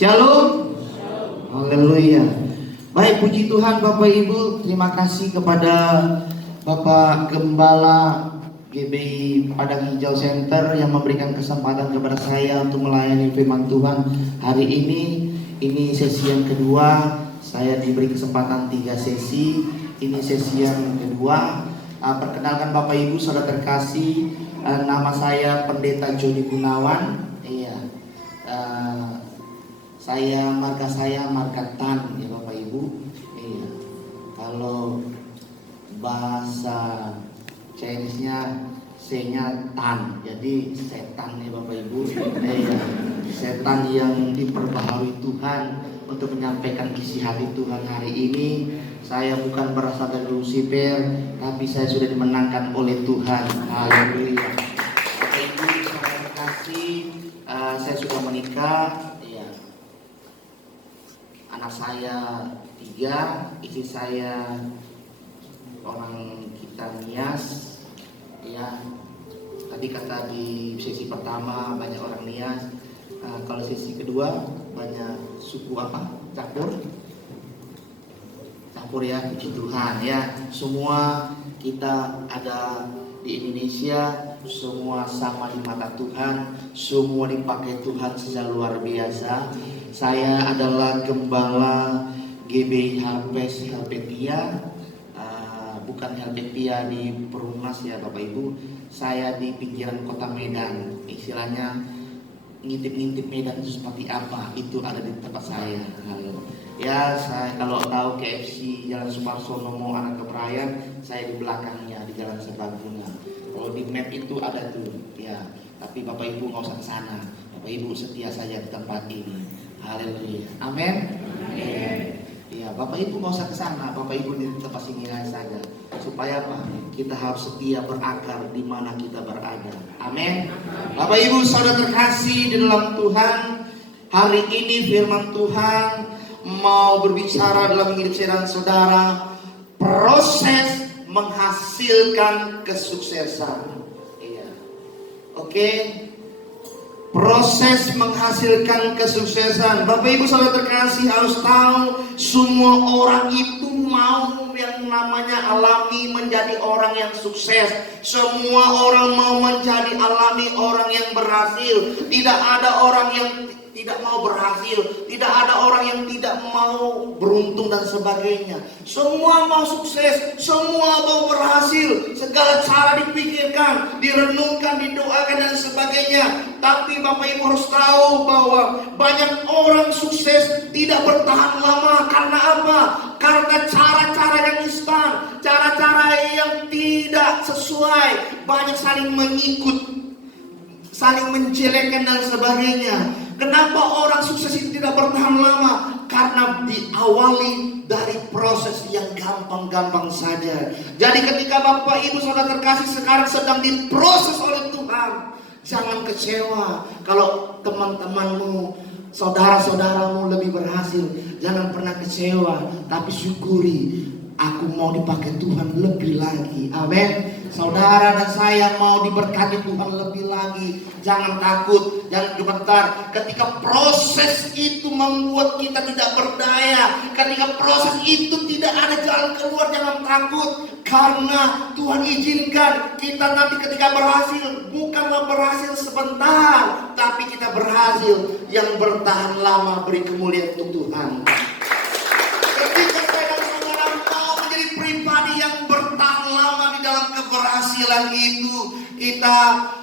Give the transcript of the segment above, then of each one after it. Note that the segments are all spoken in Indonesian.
Shalom. Haleluya. Baik, puji Tuhan Bapak Ibu. Terima kasih kepada Bapak Gembala GBI Padang Hijau Center yang memberikan kesempatan kepada saya untuk melayani firman Tuhan hari ini. Ini sesi yang kedua. Saya diberi kesempatan 3 sesi. Ini sesi yang kedua. Perkenalkan Bapak Ibu saudara terkasih, nama saya Pendeta Joni Gunawan. Iya. Marga saya marga Tan ya Bapak Ibu. Iya. Kalau bahasa Chinese-nya C-nya Tan, jadi setan ya Bapak Ibu. Iya. Setan yang diperbaharui Tuhan untuk menyampaikan isi hati Tuhan hari ini. Saya bukan berasal dari Lucifer, tapi saya sudah dimenangkan oleh Tuhan. Haleluya. Bapak Ibu saudara terkasih, saya sudah menikah. Anak saya 3, istri saya orang kita Nias. Ya, tadi kata di sesi pertama banyak orang Nias. Kalau sesi kedua banyak suku apa? Campur ya, puji Tuhan ya. Semua kita ada di Indonesia, semua sama di mata Tuhan, semua dipakai Tuhan secara luar biasa. Saya adalah gembala GBI Helvetia, bukan Helvetia di Perumnas ya Bapak Ibu. Saya di pinggiran kota Medan, istilahnya ngintip-ngintip Medan itu seperti apa, itu ada di tempat saya. Ya, saya kalau tahu KFC Jalan Sumarsono mau anak kebrayan, saya di belakangnya di Jalan Serbaguna. Kalau di map itu ada tuh, ya. Tapi Bapak Ibu nggak usah ke sana. Bapak Ibu setia saja di tempat ini. Haleluya. Amin. Ya, Bapak Ibu nggak usah ke sana. Bapak Ibu di tempat sini saja. Supaya apa? Kita harus setia berakar di mana kita berada. Amin. Bapak Ibu saudara terkasih di dalam Tuhan, hari ini firman Tuhan mau berbicara dalam hidup saya dan saudara, proses menghasilkan kesuksesan. Iya. Oke. Proses menghasilkan kesuksesan. Bapak Ibu saudara terkasih harus tahu, semua orang itu mau yang namanya alami menjadi orang yang sukses. Semua orang mau menjadi alami orang yang berhasil. Tidak ada orang yang tidak mau berhasil, tidak ada orang yang tidak mau beruntung dan sebagainya. Semua mau sukses, semua mau berhasil. Segala cara dipikirkan, direnungkan, didoakan dan sebagainya. Tapi Bapak Ibu harus tahu bahwa banyak orang sukses tidak bertahan lama. Karena apa? Karena cara-cara yang instan, cara-cara yang tidak sesuai, banyak saling mengikut, saling menjelekkan dan sebagainya. Kenapa orang sukses itu tidak bertahan lama? Karena diawali dari proses yang gampang-gampang saja. Jadi ketika Bapak Ibu saudara terkasih sekarang sedang diproses oleh Tuhan, jangan kecewa kalau teman-temanmu, saudara-saudaramu lebih berhasil. Jangan pernah kecewa, tapi syukuri. Aku mau dipakai Tuhan lebih lagi. Amin. Saudara dan saya mau diberkati Tuhan lebih lagi. Jangan takut, jangan gemetar. Ketika proses itu membuat kita tidak berdaya, ketika proses itu tidak ada jalan keluar, jangan takut. Karena Tuhan izinkan kita nanti ketika berhasil, bukanlah berhasil sebentar, tapi kita berhasil yang bertahan lama, beri kemuliaan untuk Tuhan. Ketika saya dan saudara mau menjadi pribadi yang bertahan lama di dalam keberhasilan itu, kita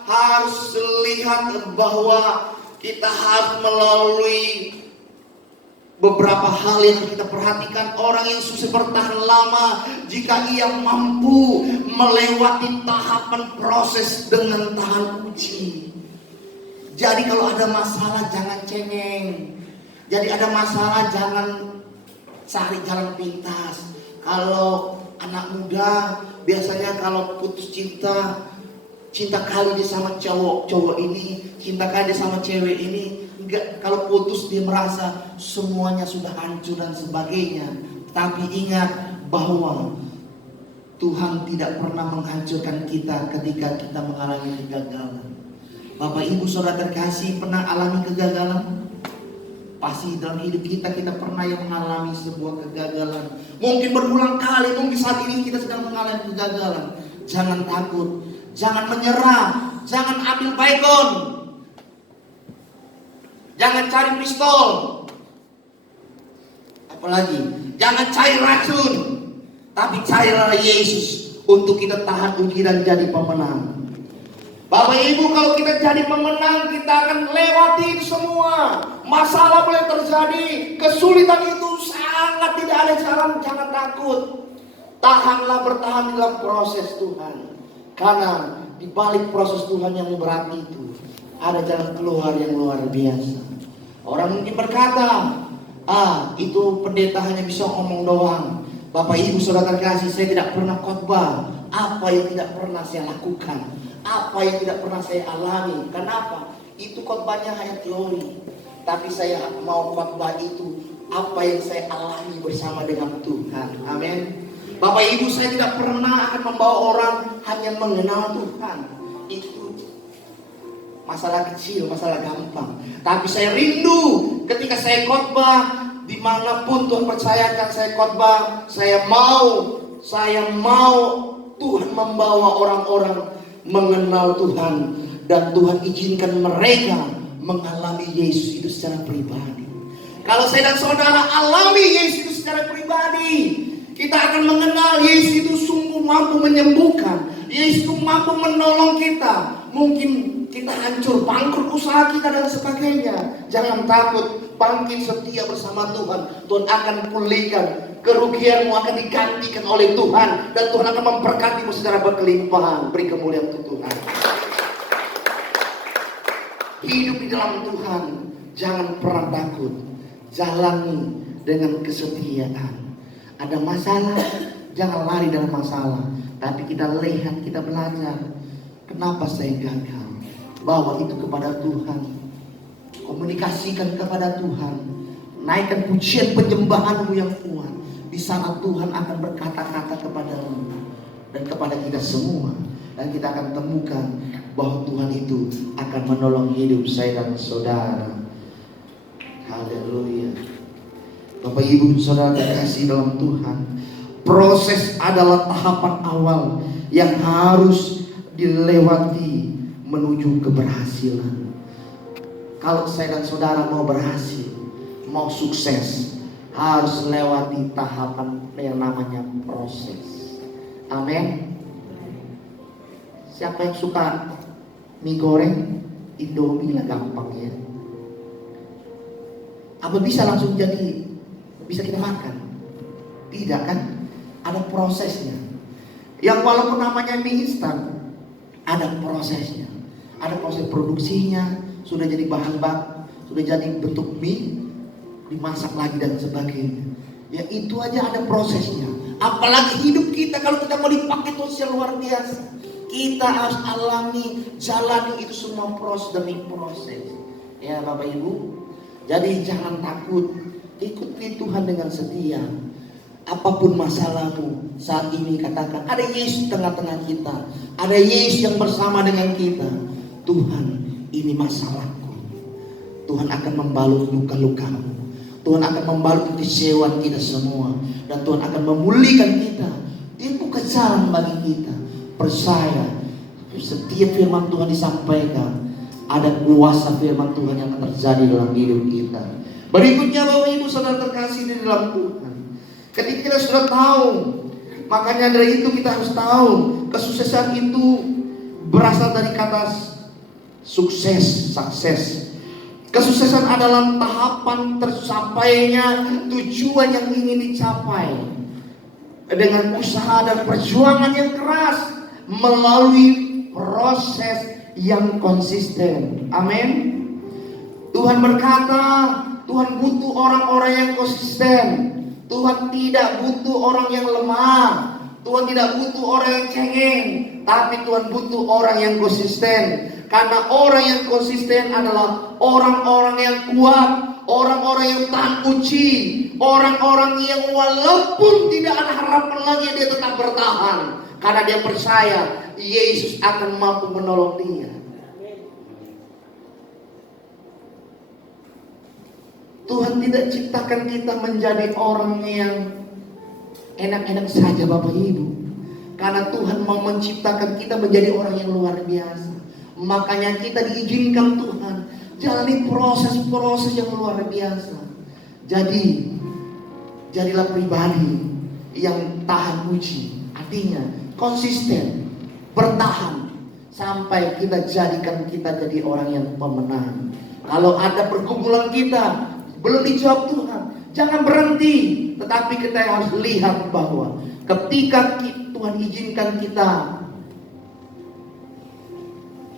harus lihat bahwa kita harus melalui beberapa hal yang kita perhatikan. Orang yang sukses bertahan lama jika ia mampu melewati tahapan proses dengan tahan uji. Jadi kalau ada masalah jangan cengeng. Jadi ada masalah jangan cari jalan pintas. Kalau anak muda biasanya kalau putus cinta kali dia sama cowok ini, cinta kali dia sama cewek ini, enggak, kalau putus dia merasa semuanya sudah hancur dan sebagainya. Tapi ingat bahwa Tuhan tidak pernah menghancurkan kita ketika kita mengalami kegagalan. Bapak Ibu saudara terkasih, pernah alami kegagalan? Pasti dalam hidup kita pernah yang mengalami sebuah kegagalan. Mungkin berulang kali, mungkin saat ini kita sedang mengalami kegagalan. Jangan takut, jangan menyerah, jangan ambil baygon, jangan cari pistol, apalagi jangan cari racun, tapi carilah Yesus untuk kita tahan uji dan jadi pemenang. Bapak Ibu, kalau kita jadi pemenang, kita akan lewati semua. Masalah boleh terjadi, kesulitan itu sangat tidak ada jalan. Jangan takut, tahanlah, bertahan dalam proses Tuhan. Karena di balik proses Tuhan yang berat itu, ada jalan keluar yang luar biasa. Orang mungkin berkata, itu pendeta hanya bisa ngomong doang. Bapak Ibu saudara terkasih, saya tidak pernah khotbah apa yang tidak pernah saya lakukan, apa yang tidak pernah saya alami. Kenapa? Itu khotbahnya hanya teori. Tapi saya mau khotbah itu apa yang saya alami bersama dengan Tuhan. Amin. Bapak Ibu, saya tidak pernah akan membawa orang hanya mengenal Tuhan. Itu masalah kecil, masalah gampang. Tapi saya rindu ketika saya khotbah, dimanapun Tuhan percayakan saya khotbah, saya mau Tuhan membawa orang-orang mengenal Tuhan, dan Tuhan izinkan mereka mengalami Yesus itu secara pribadi. Kalau saya dan saudara alami Yesus itu secara pribadi, kita akan mengenal Yesus itu sungguh mampu menyembuhkan, Yesus itu mampu menolong kita. Mungkin kita hancur, bangkrut usaha kita dan sebagainya. Jangan takut, bangkit setia bersama Tuhan. Tuhan akan pulihkan, kerugianmu akan digantikan oleh Tuhan, dan Tuhan akan memberkatimu secara berkelimpahan. Beri kemuliaan untuk Tuhan. Hidup di dalam Tuhan, jangan pernah takut. Jalani dengan kesetiaan. Ada masalah, jangan lari dalam masalah, tapi kita lihat, kita belajar. Kenapa saya gagal? Bawa itu kepada Tuhan, komunikasikan kepada Tuhan, naikkan pujian penyembahanmu yang kuat. Di sana Tuhan akan berkata-kata kepadamu dan kepada kita semua, dan kita akan temukan bahwa Tuhan itu akan menolong hidup saya dan saudara. Haleluya. Bapak Ibu saudara terkasih dalam Tuhan, proses adalah tahapan awal yang harus dilewati menuju keberhasilan. Kalau saya dan saudara mau berhasil, mau sukses, harus lewati tahapan yang namanya proses. Amin. Siapa yang suka mie goreng, Indomie lah gampang ya. Apa bisa langsung jadi, bisa kita makan? Tidak kan? Ada prosesnya. Yang walaupun namanya mie instan, ada prosesnya. Ada proses produksinya, sudah jadi bahan baku, sudah jadi bentuk mie, dimasak lagi dan sebagainya. Ya itu aja ada prosesnya. Apalagi hidup kita, kalau kita mau dipakai terus yang luar biasa, kita harus alami, jalani itu semua proses demi proses. Ya Bapak Ibu, jadi jangan takut, ikuti Tuhan dengan setia. Apapun masalahmu saat ini, katakan ada Yesus tengah-tengah kita, ada Yesus yang bersama dengan kita. Tuhan, ini masalahku. Tuhan akan membalut luka-lukamu, Tuhan akan membalut kekecewaan kita semua, dan Tuhan akan memulihkan kita. Dia buka jalan bagi kita. Percaya, setiap firman Tuhan disampaikan, ada kuasa firman Tuhan yang akan terjadi dalam hidup kita. Berikutnya Bapak Ibu saudara terkasih di dalam Tuhan, ketika kita sudah tahu, makanya dari itu kita harus tahu, kesuksesan itu berasal dari kata sukses, sukses. Kesuksesan adalah tahapan tercapainya tujuan yang ingin dicapai dengan usaha dan perjuangan yang keras melalui proses yang konsisten. Amin. Tuhan berkata, Tuhan butuh orang-orang yang konsisten. Tuhan tidak butuh orang yang lemah. Tuhan tidak butuh orang yang cengeng, tapi Tuhan butuh orang yang konsisten. Karena orang yang konsisten adalah orang-orang yang kuat, orang-orang yang tahan uji, orang-orang yang walaupun tidak ada harapan lagi, dia tetap bertahan. Karena dia percaya Yesus akan mampu menolong dia. Tuhan tidak ciptakan kita menjadi orang yang enak-enak saja Bapak Ibu. Karena Tuhan mau menciptakan kita menjadi orang yang luar biasa. Makanya kita diizinkan Tuhan jalani proses-proses yang luar biasa. Jadi, jadilah pribadi yang tahan uji. Artinya konsisten, bertahan sampai kita jadikan kita jadi orang yang pemenang. Kalau ada pergumulan kita belum dijawab Tuhan, jangan berhenti. Tetapi kita harus lihat bahwa ketika Tuhan izinkan kita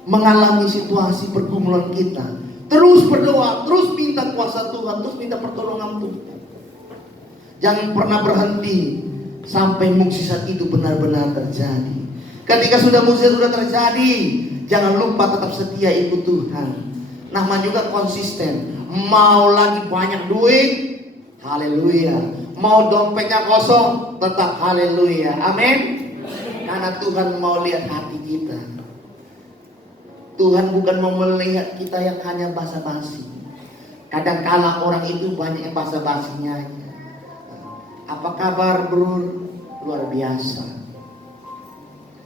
mengalami situasi pergumulan kita, terus berdoa, terus minta kuasa Tuhan, terus minta pertolongan Tuhan. Jangan pernah berhenti sampai mukjizat itu benar-benar terjadi. Ketika sudah mukjizat sudah terjadi, jangan lupa tetap setia ikut Tuhan. Nama juga konsisten. Mau lagi banyak duit, haleluya. Mau dompetnya kosong, tetap haleluya. Amin. Karena Tuhan mau lihat hati kita. Tuhan bukan mau melihat kita yang hanya basa-basi. Kadang-kala orang itu banyak yang basa-basinya. Apa kabar bro? Luar biasa.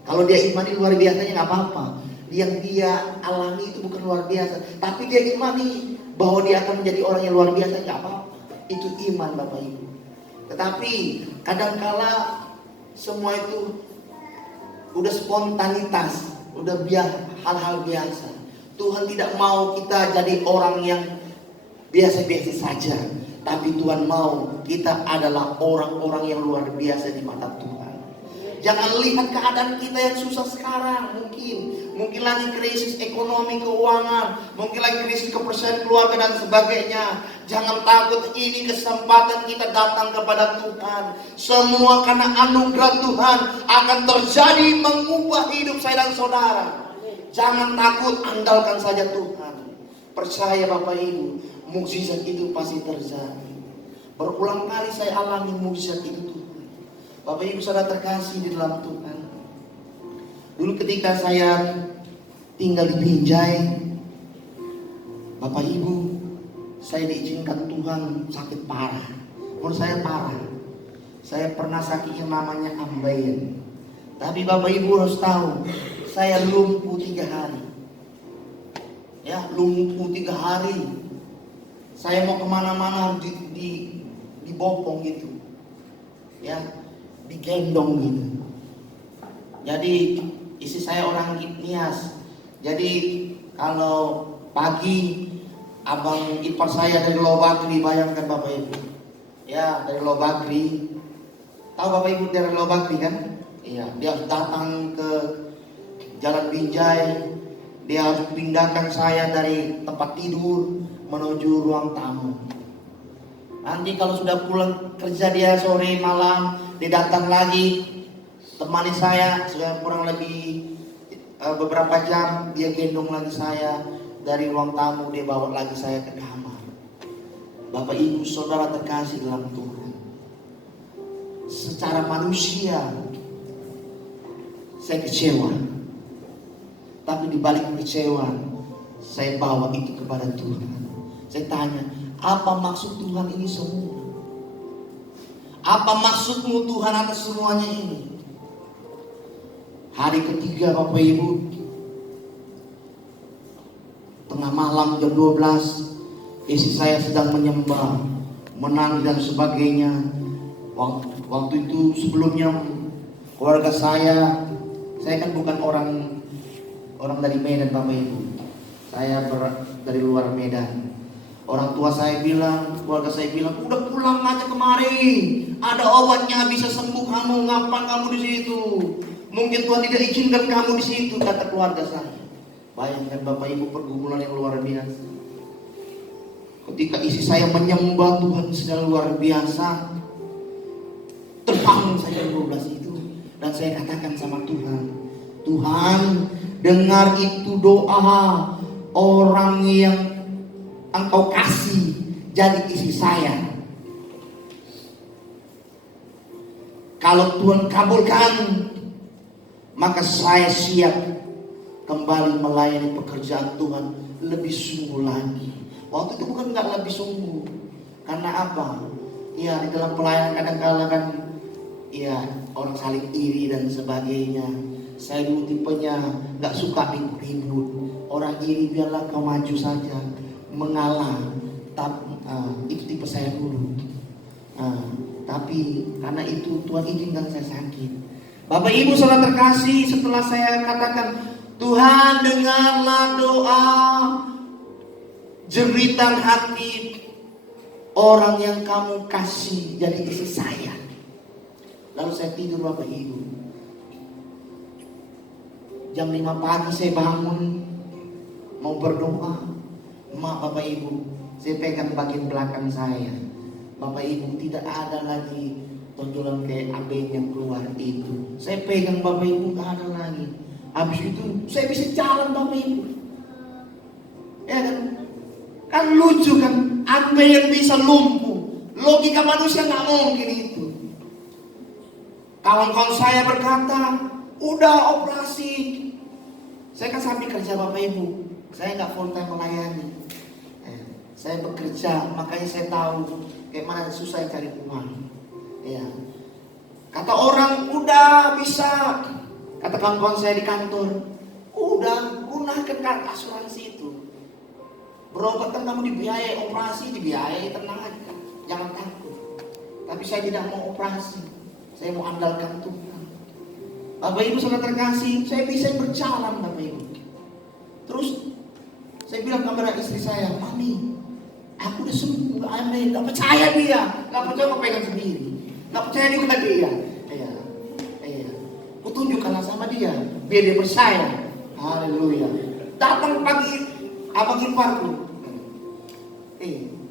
Kalau dia imani luar biasanya nggak apa-apa. Yang dia alami itu bukan luar biasa. Tapi dia imani bahwa dia akan menjadi orang yang luar biasa, nggak apa-apa. Itu iman Bapak Ibu. Tetapi kadangkala semua itu udah spontanitas, udah hal-hal biasa. Tuhan tidak mau kita jadi orang yang biasa-biasa saja. Tapi Tuhan mau kita adalah orang-orang yang luar biasa di mata Tuhan. Jangan lihat keadaan kita yang susah sekarang. Mungkin lagi krisis ekonomi keuangan, mungkin lagi krisis kepercayaan keluarga dan sebagainya. Jangan takut, ini kesempatan kita datang kepada Tuhan. Semua karena anugerah Tuhan akan terjadi mengubah hidup saya dan saudara. Jangan takut, andalkan saja Tuhan. Percaya Bapak Ibu, mukjizat itu pasti terjadi. Berulang kali saya alami mukjizat itu Tuhan. Bapak Ibu saudara terkasih di dalam Tuhan. Dulu ketika saya tinggal di Binjai, Bapak Ibu, saya diizinkan Tuhan sakit parah. Menurut saya parah. Saya pernah sakit yang namanya ambeien. Tapi Bapak Ibu harus tahu, saya lumpuh 3 hari. Ya, lumpuh 3 hari. Saya mau kemana-mana dibopong gitu. Ya, digendong gitu. Jadi istri saya orang Nias. Jadi kalau pagi abang ipar saya dari Lobakri, bayangkan Bapak Ibu. Ya, dari Lobakri. Tahu Bapak Ibu dari Lobakri kan? Iya, dia harus datang ke Jalan Binjai. Dia harus pindahkan saya dari tempat tidur menuju ruang tamu. Nanti kalau sudah pulang kerja dia sore malam, dia datang lagi temani saya, sudah kurang lebih beberapa jam, dia gendong lagi saya dari ruang tamu, dia bawa lagi saya ke kamar. Bapak Ibu saudara terkasih dalam Tuhan, secara manusia saya kecewa, tapi di balik kekecewaan saya bawa itu kepada Tuhan. Saya tanya, apa maksud Tuhan ini semua? Apa maksudmu Tuhan atas semuanya ini? Hari ketiga Bapak Ibu, tengah malam jam 12, istri saya sedang menyembah, menangis dan sebagainya. Waktu itu sebelumnya keluarga saya kan bukan orang dari Medan Bapak Ibu. Saya dari luar Medan. Orang tua saya bilang, keluarga saya bilang, udah pulang aja kemari. Ada obatnya bisa sembuh kamu, ngapain kamu di situ? Mungkin Tuhan tidak izinkan kamu di situ, kata keluarga saya. Bayangkan Bapak Ibu pergumulan yang luar biasa. Ketika istri saya menyembah Tuhan sedang luar biasa, terbangun saya 12 itu, dan saya katakan sama Tuhan, Tuhan dengar itu doa orang yang Engkau kasih jadi istri saya. Kalau Tuhan kabulkan, maka saya siap kembali melayani pekerjaan Tuhan lebih sungguh lagi. Waktu itu bukan nggak lebih sungguh, Karena apa? Ya di dalam pelayanan kadang-kala kan ya orang saling iri dan sebagainya. Saya dulu tipenya nggak suka ribut. Orang iri biarlah kau maju saja, mengalah. Itu tipe saya dulu. Tapi karena itu Tuhan izinkan saya sakit. Bapak Ibu saudara terkasih, setelah saya katakan Tuhan dengarlah doa jeritan hati orang yang kamu kasih jadi isi saya. Lalu saya tidur Bapak Ibu. Jam 5 pagi saya bangun mau berdoa. Bapak Ibu, saya pegang bagian belakang saya. Bapak Ibu, tidak ada lagi tonjolan kayak abeng yang keluar itu. Saya pegang Bapak Ibu, gak ada lagi. Habis itu saya bisa jalan Bapak Ibu. Ya kan? Kan lucu kan, abeng yang bisa lumpuh. Logika manusia gak mungkin itu. Kawan-kawan saya berkata, udah operasi. Saya kan sambil kerja Bapak Ibu. Saya gak full time melayani. Saya bekerja, makanya saya tahu kayak mana susah cari uang. Ya. Kata orang udah bisa, kata kawan-kawan saya di kantor, udah gunakan kartu asuransi itu. Berobat kan kamu dibiayai, operasi dibiayai, tenang aja, jangan takut. Tapi saya tidak mau operasi, saya mau andalkan Tuhan. Bapak Ibu saudara terkasih, saya bisa berjalan Bapak Ibu. Terus saya bilang kepada istri saya, Mami, aku udah sembuh, aneh, gak percaya dia, gak percaya aku pegang sendiri, gak percaya juga dia. Aku tunjukkanlah sama dia, biar dia percaya. Haleluya. Datang pagi abang iparku,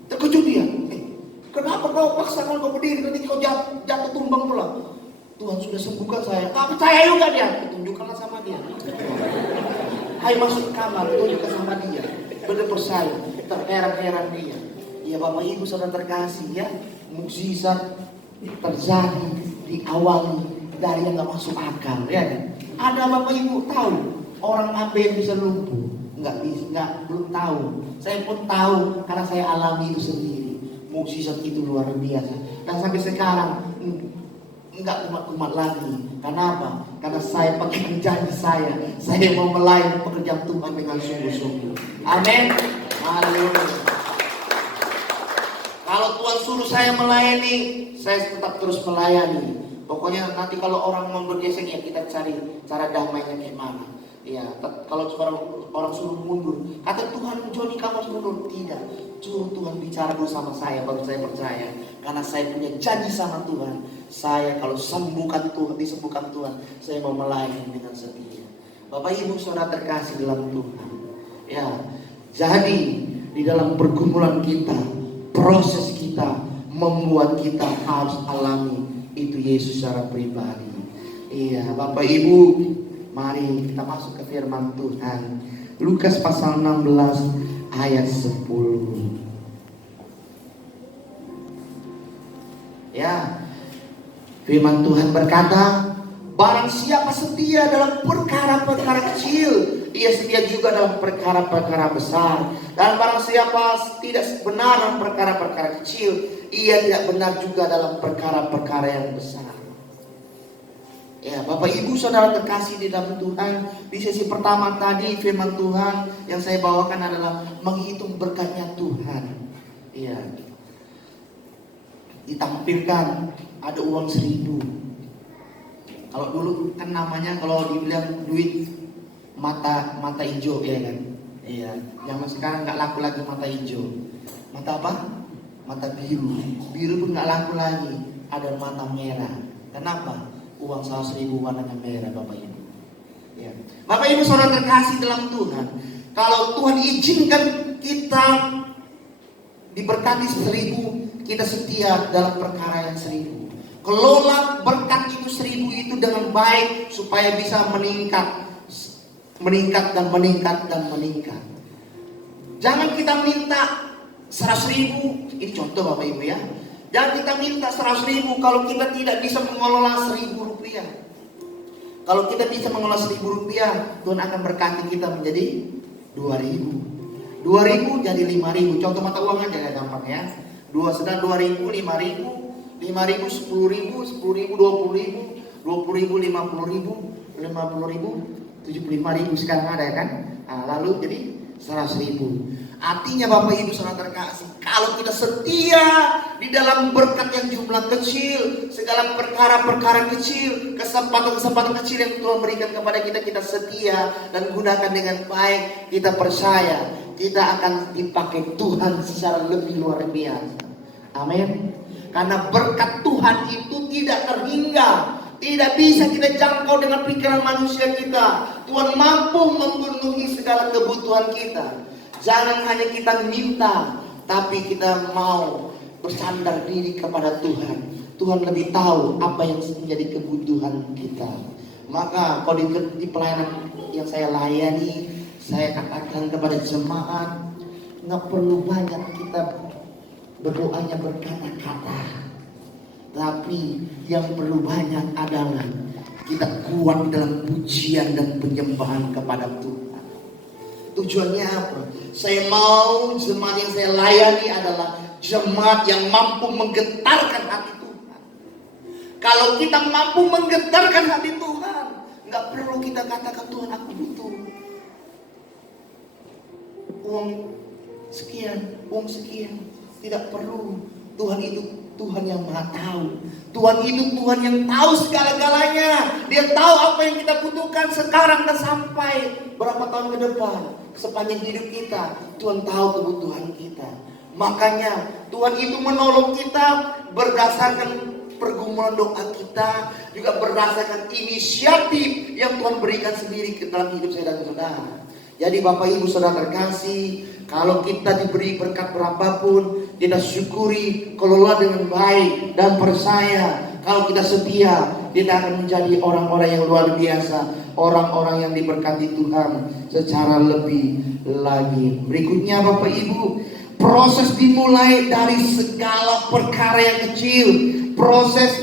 terkejut dia. Kenapa kau paksakan kau berdiri, nanti kau jatuh tumbang pula. Tuhan sudah sembuhkan saya. Gak percaya juga dia, tunjukkanlah sama dia. Hai masuk kamar, tunjukkan sama dia. Benar percaya, terheran-heran dia. Ya Bapak Ibu saudara terkasih ya, mukjizat terjadi diawali dari yang gak masuk akal ya kan? Ada Bapak Ibu tahu orang apa yang bisa lumpuh? Belum tahu. Saya pun tahu karena saya alami itu sendiri. Mukjizat itu luar biasa. Dan sampai sekarang enggak kumat-kumat lagi. Karena apa? Karena saya pakai janji saya mau melayani pekerjaan Tuhan dengan sungguh-sungguh. Amin. Haleluya. Kalau Tuhan suruh saya melayani, saya tetap terus melayani. Pokoknya nanti kalau orang mau bergesek ya kita cari cara damainya kayak mana. Ya, kalau orang suruh mundur, kata Tuhan, Joni kamu harus mundur. Tidak, suruh Tuhan bicara bersama saya, baru saya percaya. Karena saya punya janji sama Tuhan. Saya kalau disembuhkan Tuhan, saya mau melayani dengan setia. Bapak Ibu saudara terkasih dalam Tuhan. Ya, jadi di dalam pergumulan kita, proses kita membuat kita harus alami itu Yesus secara pribadi. Iya, Bapak Ibu, mari kita masuk ke firman Tuhan. Lukas pasal 16 ayat 10. Ya, firman Tuhan berkata, barang siapa setia dalam perkara-perkara kecil, ia setia juga dalam perkara-perkara besar. Dan barang siapa tidak benar dalam perkara-perkara kecil, ia tidak benar juga dalam perkara-perkara yang besar. Ya, Bapak Ibu saudara terkasih di dalam Tuhan, di sesi pertama tadi firman Tuhan yang saya bawakan adalah menghitung berkatnya Tuhan. Ya, ditampilkan ada uang 1.000. Kalau dulu kan namanya kalau dibilang duit mata hijau ya kan. Iya, zaman sekarang nggak laku lagi mata hijau. Mata apa? Mata biru. Biru pun nggak laku lagi. Ada mata merah. Kenapa? Uang 100.000 warnanya merah Bapak Ibu. Ya. Bapak Ibu saudara terkasih dalam Tuhan. Kalau Tuhan izinkan kita diberkati 1.000, kita setia dalam perkara yang 1.000. Kelola berkat itu 1.000 itu dengan baik supaya bisa meningkat dan meningkat. Jangan kita minta 100.000. Ini contoh Bapak Ibu ya. Jangan kita minta 100.000 kalau kita tidak bisa mengelola 1.000 rupiah. Kalau kita bisa mengelola 1.000 rupiah, Tuhan akan berkati kita menjadi 2.000. 2.000 jadi 5.000. Contoh mata uang aja ya gampang ya. sedang 2.000, 5.000, 5.000, 10.000, 10.000, 20.000, 20.000, 50.000, 50.000, 75.000 sekarang ada ya kan? Nah, lalu jadi 100.000. Artinya Bapak Ibu Saudara terkasih, kalau kita setia di dalam berkat yang jumlah kecil, segala perkara-perkara kecil, kesempatan-kesempatan kecil yang Tuhan berikan kepada kita, kita setia dan gunakan dengan baik, kita percaya kita akan dipakai Tuhan secara lebih luar biasa. Amin. Karena berkat Tuhan itu tidak terhingga, tidak bisa kita jangkau dengan pikiran manusia kita. Tuhan mampu memenuhi segala kebutuhan kita. Jangan hanya kita minta, tapi kita mau bersandar diri kepada Tuhan. Tuhan lebih tahu apa yang menjadi kebutuhan kita. Maka kalau di pelayanan yang saya layani, saya katakan kepada jemaat, nggak perlu banyak kita berdoanya berkata-kata, tapi yang perlu banyak adalah kita kuat dalam pujian dan penyembahan kepada Tuhan. Tujuannya apa? Saya mau jemaat yang saya layani adalah jemaat yang mampu menggetarkan hati Tuhan. Kalau kita mampu menggetarkan hati Tuhan, nggak perlu kita katakan Tuhan aku butuh uang sekian. Tidak perlu. Tuhan itu Tuhan yang maha tahu. Tuhan itu Tuhan yang tahu segala-galanya. Dia tahu apa yang kita butuhkan sekarang dan sampai berapa tahun ke depan. Sepanjang hidup kita, Tuhan tahu kebutuhan kita. Makanya Tuhan itu menolong kita berdasarkan pergumulan doa kita, juga berdasarkan inisiatif yang Tuhan berikan sendiri ke dalam hidup saya dan saudara. Jadi Bapak Ibu Saudara terkasih, kalau kita diberi berkat berapapun, kita syukuri, kelola dengan baik dan percaya. Kalau kita setia, kita akan menjadi orang-orang yang luar biasa, orang-orang yang diberkati Tuhan secara lebih lagi. Berikutnya Bapak Ibu, proses dimulai dari segala perkara yang kecil. Proses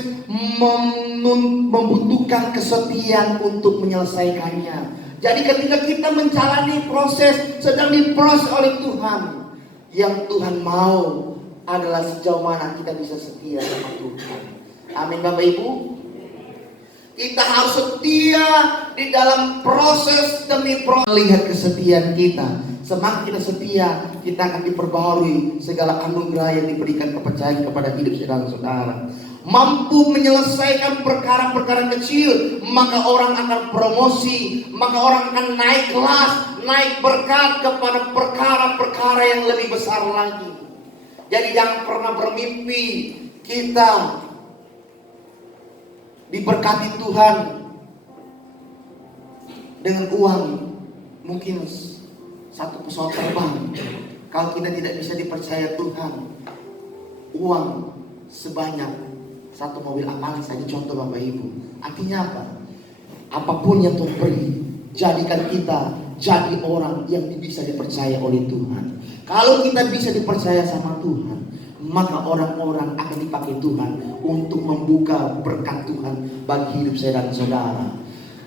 membutuhkan kesetiaan untuk menyelesaikannya. Jadi ketika kita menjalani proses, sedang diproses oleh Tuhan, yang Tuhan mau adalah sejauh mana kita bisa setia sama Tuhan. Amin Bapak Ibu. Kita harus setia di dalam proses demi proses. Melihat kesetiaan kita, semakin kita setia, kita akan diperbaharui segala anugerah yang diberikan kepercayaan kepada hidup saudara-saudara. Mampu menyelesaikan perkara-perkara kecil, maka orang akan promosi, maka orang akan naik kelas, naik berkat kepada perkara-perkara yang lebih besar lagi. Jadi jangan pernah bermimpi kita diberkati Tuhan dengan uang mungkin satu pesawat terbang. Kalau kita tidak bisa dipercaya Tuhan, uang sebanyak satu mobil apalagi saja, contoh Bapak Ibu. Artinya apa? Apapun yang Tuhan beri, jadikan kita jadi orang yang bisa dipercaya oleh Tuhan. Kalau kita bisa dipercaya sama Tuhan, maka orang-orang akan dipakai Tuhan untuk membuka berkat Tuhan bagi hidup saya dan saudara.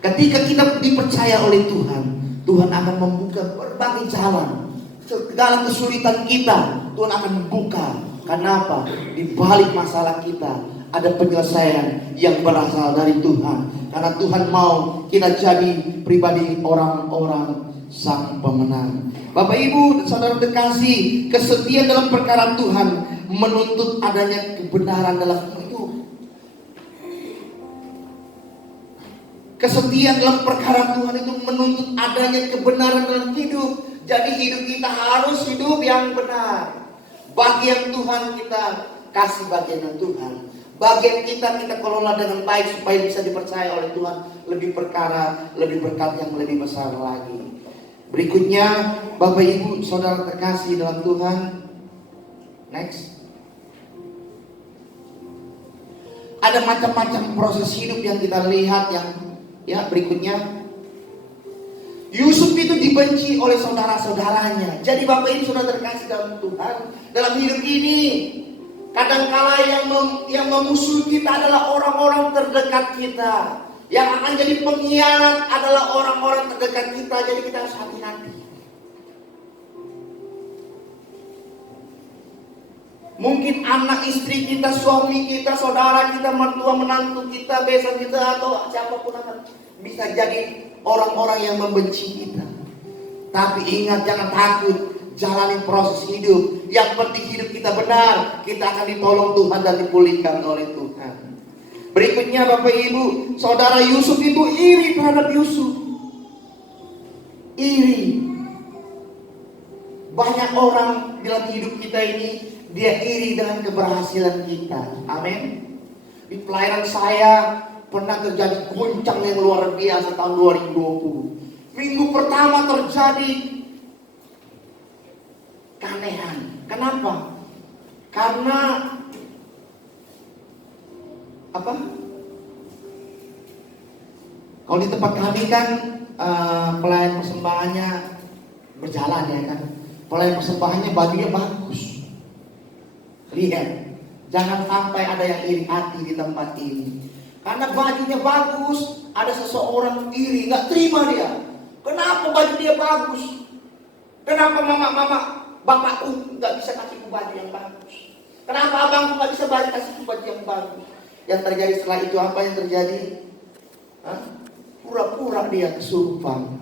Ketika kita dipercaya oleh Tuhan, Tuhan akan membuka berbagai jalan. Segala kesulitan kita, Tuhan akan membuka. Kenapa? Di balik masalah kita ada penyelesaian yang berasal dari Tuhan. Karena Tuhan mau kita jadi pribadi orang-orang sang pemenang. Bapak Ibu saudara terkasih, kesetiaan dalam perkara Tuhan menuntut adanya kebenaran dalam hidup. Kesetiaan dalam perkara Tuhan itu menuntut adanya kebenaran dalam hidup. Jadi hidup kita harus hidup yang benar. Bagian Tuhan kita kasih bagian Tuhan. Bagian kita kelola dengan baik supaya bisa dipercaya oleh Tuhan lebih perkara, lebih berkat yang lebih besar lagi. Berikutnya Bapak Ibu saudara terkasih dalam Tuhan. Next. Ada macam-macam proses hidup yang kita lihat yang berikutnya. Yusuf itu dibenci oleh saudara-saudaranya. Jadi Bapak Ibu saudara terkasih dalam Tuhan, dalam hidup ini kadangkala yang memusuhi kita adalah orang-orang terdekat kita. Yang akan jadi pengkhianat adalah orang-orang terdekat kita. Jadi kita harus hati-hati. Mungkin anak istri kita, suami kita, saudara kita, mertua, menantu kita, besan kita, atau siapapun akan bisa jadi orang-orang yang membenci kita. Tapi ingat, jangan takut, jalani proses hidup. Yang penting hidup kita benar, kita akan ditolong Tuhan dan dipulihkan oleh Tuhan. Berikutnya Bapak Ibu, saudara Yusuf itu iri terhadap Yusuf. Iri. Banyak orang dalam hidup kita ini, dia iri dengan keberhasilan kita. Amin. Di pelayanan saya pernah terjadi goncang yang luar biasa tahun 2020. Minggu pertama terjadi keanehan. Kenapa? Karena apa? Kalau di tempat kami kan pelayan persembahannya berjalan ya kan. Pelayan persembahannya bajunya bagus. Lihat, jangan sampai ada yang iri hati di tempat ini. Karena bajunya bagus, ada seseorang iri, nggak terima dia. Kenapa baju dia bagus? Kenapa bapakku nggak bisa kasihku baju yang bagus? Kenapa abangku nggak bisa kasihku baju yang bagus? Yang terjadi setelah itu apa yang terjadi? Pura-pura dia kesurupan,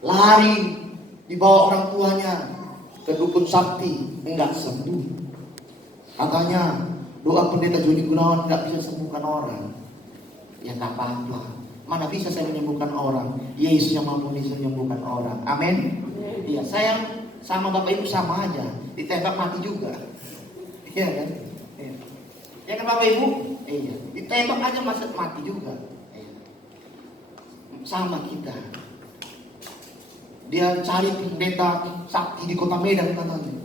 lari dibawa orang tuanya ke dukun sakti, enggak sembuh. Katanya doa pendeta Joni Gunawan enggak bisa sembuhkan orang. Ya enggak apa-apa. Mana bisa saya menyembuhkan orang? Yesus yang mampu menyembuhkan orang. Amin. Iya, saya sama Bapak Ibu sama aja, ditembak mati juga. Iya kan? Iya. Ya kan Bapak Ibu? Iya. Ditembak aja masih mati juga. Iya. Sama kita. Dia cari pendeta sakti di kota Medan katanya.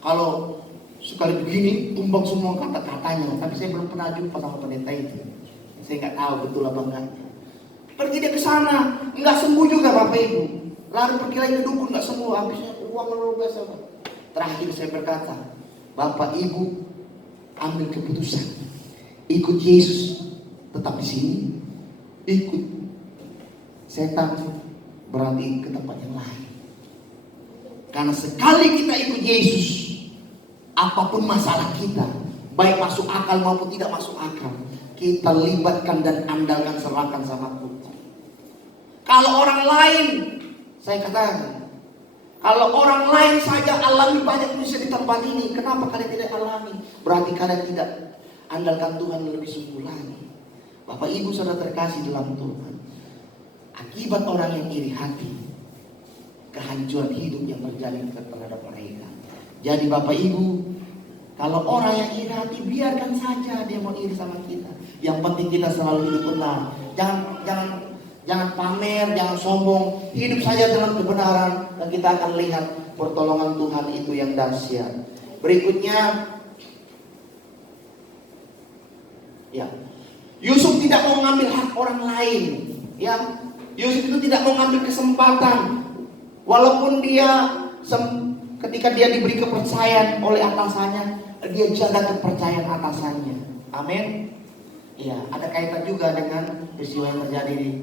Kalau sekali begini tumbang semua kata-katanya. Tapi saya belum pernah jumpa sama pendeta itu. Saya nggak tahu betul apa enggak. Pergi dia ke sana, nggak sembuh juga Bapak Ibu. Lalu pergi lagi ke dukun, nggak sembuh. Habisnya uang luar biasa. Terakhir saya berkata, Bapak Ibu ambil keputusan, ikut Yesus, tetap di sini, ikut setan, berarti ke tempat yang lain. Karena sekali kita ikut Yesus, apapun masalah kita, baik masuk akal maupun tidak masuk akal, kita libatkan dan andalkan, serahkan sama Tuhan. Kalau orang lain, saya katakan, kalau orang lain saja alami banyak mujizat di tempat ini, kenapa kalian tidak alami? Berarti kalian tidak andalkan Tuhan lebih sungguh lagi. Bapak Ibu saudara terkasih dalam Tuhan, akibat orang yang iri hati, kehancuran hidup yang terjadi terhadap mereka. Jadi Bapak Ibu, kalau orang yang iri hati, biarkan saja dia mau iri sama kita. Yang penting kita selalu hidup benar. Jangan pamer, jangan sombong. Hidup saja dalam kebenaran dan kita akan lihat pertolongan Tuhan itu yang dahsyat. Berikutnya, ya, Yusuf tidak mau mengambil hak orang lain. Ya, Yusuf itu tidak mau mengambil kesempatan, walaupun dia ketika dia diberi kepercayaan oleh atasannya, dia jaga kepercayaan atasannya. Amin. Iya, ada kaitan juga dengan peristiwa yang terjadi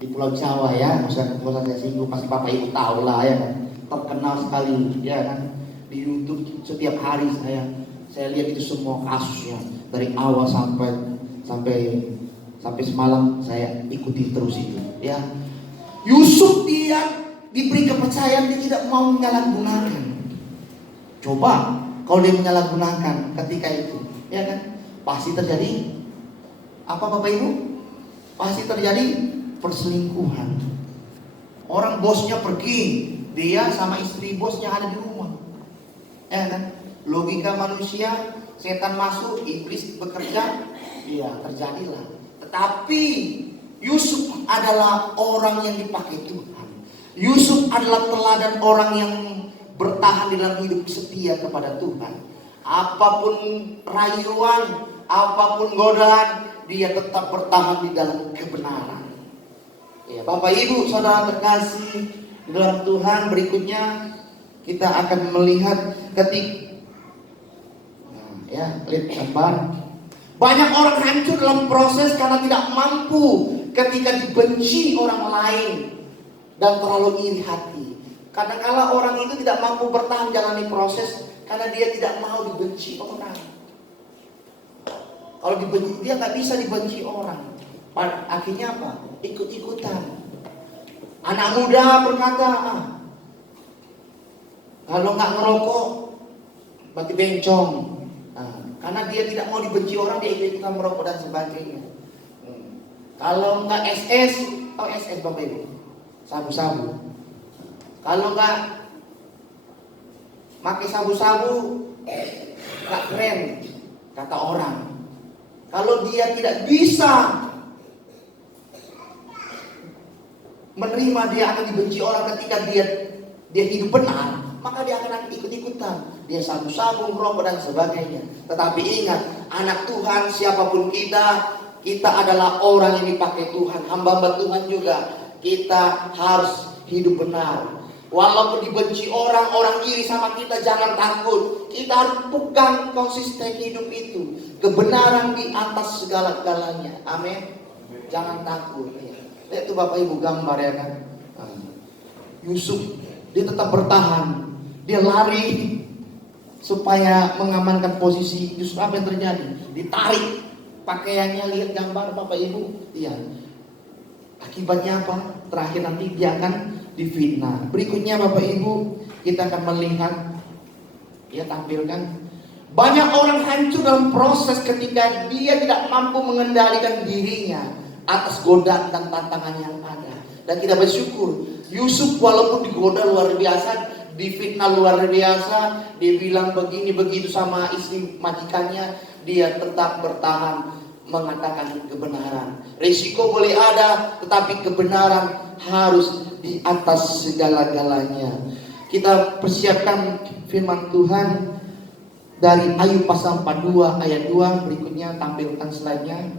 di Pulau Jawa ya. Usah saya singgung, pasti Bapak Ibu tahu lah ya kan. Terkenal sekali ya kan. Di YouTube setiap hari saya lihat itu semua kasusnya dari awal sampai semalam saya ikuti terus itu ya. Yusuf dia diberi kepercayaan, dia tidak mau menyalahgunakan. Coba kalau dia menyalahgunakan ketika itu, ya kan, pasti terjadi apa Bapak Ibu? Pasti terjadi perselingkuhan. Orang bosnya pergi, dia sama istri bosnya ada di rumah, ya kan? Logika manusia, setan masuk, iblis bekerja, ya terjadilah. Tetapi Yusuf adalah orang yang dipakai Tuhan. Yusuf adalah teladan orang yang bertahan di dalam hidup setia kepada Tuhan. Apapun rayuan, apapun godaan, dia tetap bertahan di dalam kebenaran. Ya, Bapak Ibu saudara terkasih di dalam Tuhan, berikutnya kita akan melihat lihat gambar. Banyak orang hancur dalam proses karena tidak mampu ketika dibenci orang lain dan terlalu iri hati. Kadang-kala orang itu tidak mampu bertahan jalani proses Karena dia tidak mau dibenci orang. Kalau dibenci, dia nggak bisa dibenci orang. Akhirnya apa? Ikut-ikutan. Anak muda berkata, kalau nggak ngerokok, berarti bencong. Karena dia tidak mau dibenci orang, dia ikut-ikutan merokok dan sebagainya. Kalau nggak SS, SS Bapak Ibu, sabu-sabu. Kalau nggak pakai sabu-sabu, nggak keren, kata orang. Kalau dia tidak bisa menerima, dia akan dibenci orang ketika dia hidup benar, maka dia akan ikut-ikutan. Dia sabu-sabu, merokok dan sebagainya. Tetapi ingat, anak Tuhan siapapun kita adalah orang yang dipakai Tuhan, hamba-hamba Tuhan juga. Kita harus hidup benar. Walaupun dibenci orang iri sama kita, jangan takut. Kita harus pegang konsisten hidup itu. Kebenaran di atas segala-galanya. Amin. Jangan takut. Lihat tuh Bapak Ibu gambar ya kan. Yusuf, dia tetap bertahan. Dia lari supaya mengamankan posisi. Yusuf, apa yang terjadi? Ditarik pakaiannya, lihat gambar Bapak Ibu. Iya. Akibatnya apa? Terakhir nanti dia akan difitnah. Berikutnya Bapak Ibu, kita akan melihat, ya tampilkan. Banyak orang hancur dalam proses ketika dia tidak mampu mengendalikan dirinya atas godaan dan tantangan yang ada. Dan kita bersyukur, Yusuf walaupun digoda luar biasa, difitnah luar biasa, dia bilang begini begitu sama istri majikannya, dia tetap bertahan mengatakan kebenaran. Risiko boleh ada, tetapi kebenaran harus di atas segala-galanya. Kita persiapkan firman Tuhan dari Ayub pasal 42 ayat 2. Berikutnya tampilkan slide-nya.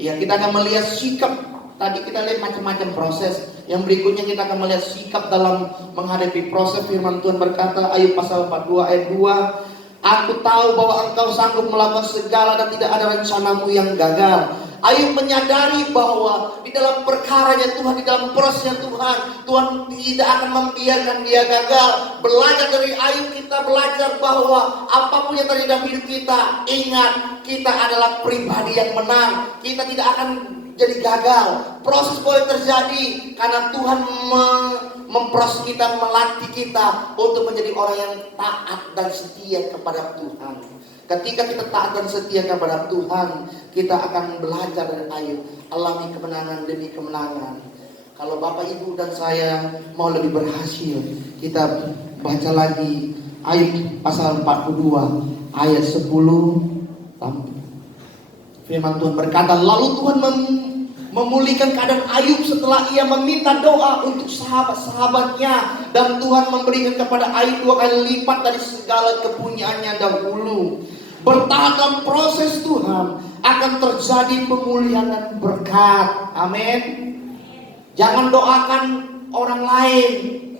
Ya, kita akan melihat sikap. Tadi kita lihat macam-macam proses. Yang berikutnya kita akan melihat sikap dalam menghadapi proses. Firman Tuhan berkata, Ayub pasal 42 ayat 2. Aku tahu bahwa engkau sanggup melakukan segala dan tidak ada rencanamu yang gagal. Ayub menyadari bahwa di dalam perkaranya Tuhan, di dalam prosesnya Tuhan tidak akan membiarkan dia gagal. Belajar dari Ayub, kita belajar bahwa apapun yang terjadi dalam hidup kita, ingat, kita adalah pribadi yang menang. Kita tidak akan jadi gagal. Proses boleh terjadi karena Tuhan memproses kita, melatih kita untuk menjadi orang yang taat dan setia kepada Tuhan. Ketika kita taat dan setia kepada Tuhan, kita akan belajar dari Ayub, alami kemenangan demi kemenangan. Kalau Bapak Ibu dan saya mau lebih berhasil, kita baca lagi Ayub pasal 42 ayat 10. Firman Tuhan berkata, lalu Tuhan memulihkan keadaan Ayub setelah ia meminta doa untuk sahabat-sahabatnya, dan Tuhan memberikan kepada Ayub 2 kali lipat dari segala kepunyaannya dahulu. Bertahan dalam proses Tuhan, akan terjadi pemulihan dan berkat. Amin. Jangan doakan orang lain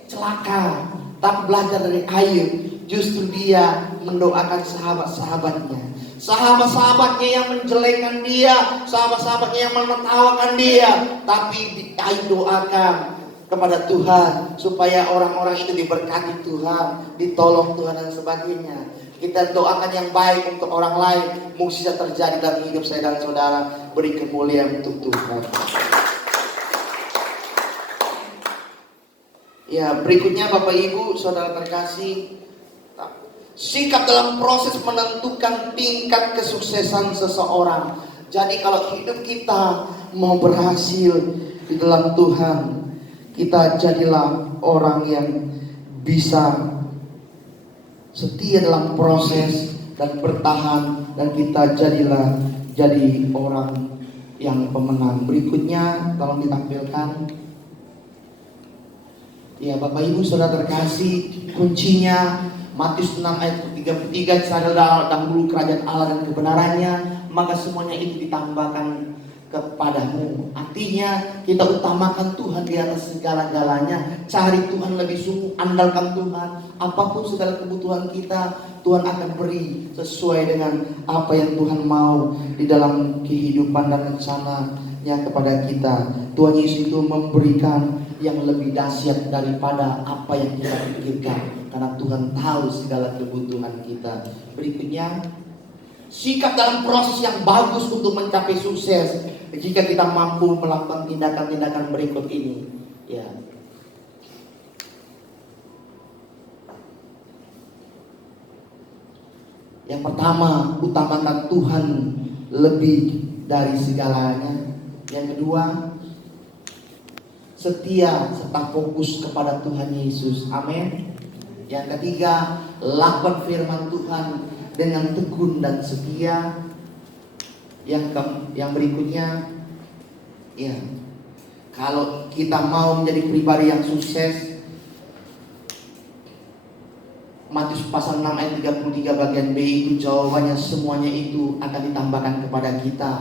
celaka, tapi belajar dari Ayub. Justru dia mendoakan sahabat-sahabatnya. Sahabat-sahabatnya yang menjelekkan dia, sahabat-sahabatnya yang menertawakan dia, tapi Ayub doakan kepada Tuhan supaya orang-orang itu diberkati Tuhan, ditolong Tuhan dan sebagainya. Kita doakan yang baik untuk orang lain, mukjizat terjadi dalam hidup saya dan saudara. Beri kemuliaan untuk Tuhan. Ya, berikutnya Bapak Ibu, saudara terkasih, sikap dalam proses menentukan tingkat kesuksesan seseorang. Jadi kalau hidup kita mau berhasil di dalam Tuhan, kita jadilah orang yang bisa setia dalam proses dan bertahan, dan kita jadi orang yang pemenang. Berikutnya tolong ditampilkan. Ya Bapak Ibu saudara terkasih, kuncinya Matius 6 ayat 33, carilah dahulu kerajaan Allah dan kebenarannya, maka semuanya itu ditambahkan kepadamu. Artinya kita utamakan Tuhan di atas segala-galanya. Cari Tuhan lebih sungguh, andalkan Tuhan. Apapun segala kebutuhan kita, Tuhan akan beri sesuai dengan apa yang Tuhan mau di dalam kehidupan dan rencananya kepada kita. Tuhan Yesus itu memberikan yang lebih dahsyat daripada apa yang kita pikirkan, karena Tuhan tahu segala kebutuhan kita. Berikutnya, sikap dalam proses yang bagus untuk mencapai sukses. Jika kita mampu melakukan tindakan-tindakan berikut ini, ya. Yang pertama, utamakan Tuhan lebih dari segalanya. Yang kedua, setia serta fokus kepada Tuhan Yesus. Amin. Yang ketiga, lakukan firman Tuhan dengan tekun dan setia. Yang berikutnya, ya, kalau kita mau menjadi pribadi yang sukses, Matius pasal 6 ayat 33 bagian B itu jawabannya, semuanya itu akan ditambahkan kepada kita.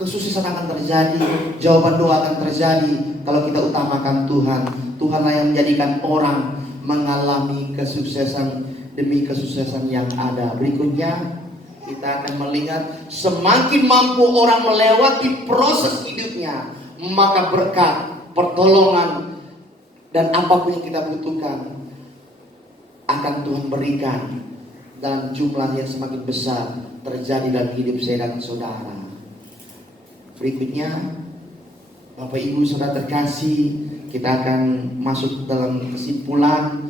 Kesuksesan akan terjadi, jawaban doa akan terjadi kalau kita utamakan Tuhan. Tuhanlah yang menjadikan orang mengalami kesuksesan demi kesuksesan yang ada. Berikutnya kita akan melihat, semakin mampu orang melewati proses hidupnya, maka berkat, pertolongan, dan apapun yang kita butuhkan akan Tuhan berikan, dan jumlah yang semakin besar terjadi dalam hidup saya dan saudara. Berikutnya, Bapak Ibu Saudara terkasih, kita akan masuk dalam kesimpulan.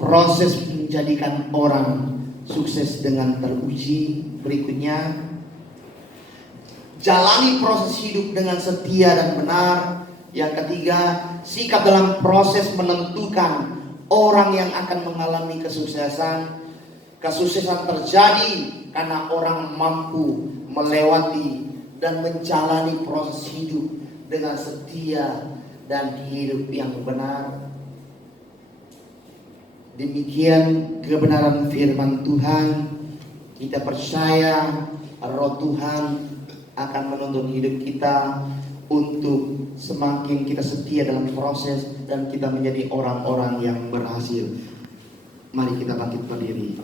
Proses menjadikan orang sukses dengan teruji. Berikutnya, jalani proses hidup dengan setia dan benar. Yang ketiga, sikap dalam proses menentukan orang yang akan mengalami kesuksesan. Kesuksesan terjadi karena orang mampu melewati dan menjalani proses hidup dengan setia dan hidup yang benar. Demikian kebenaran firman Tuhan. Kita percaya Roh Tuhan akan menuntun hidup kita untuk semakin kita setia dalam proses dan kita menjadi orang-orang yang berhasil. Mari kita bangkit berdiri.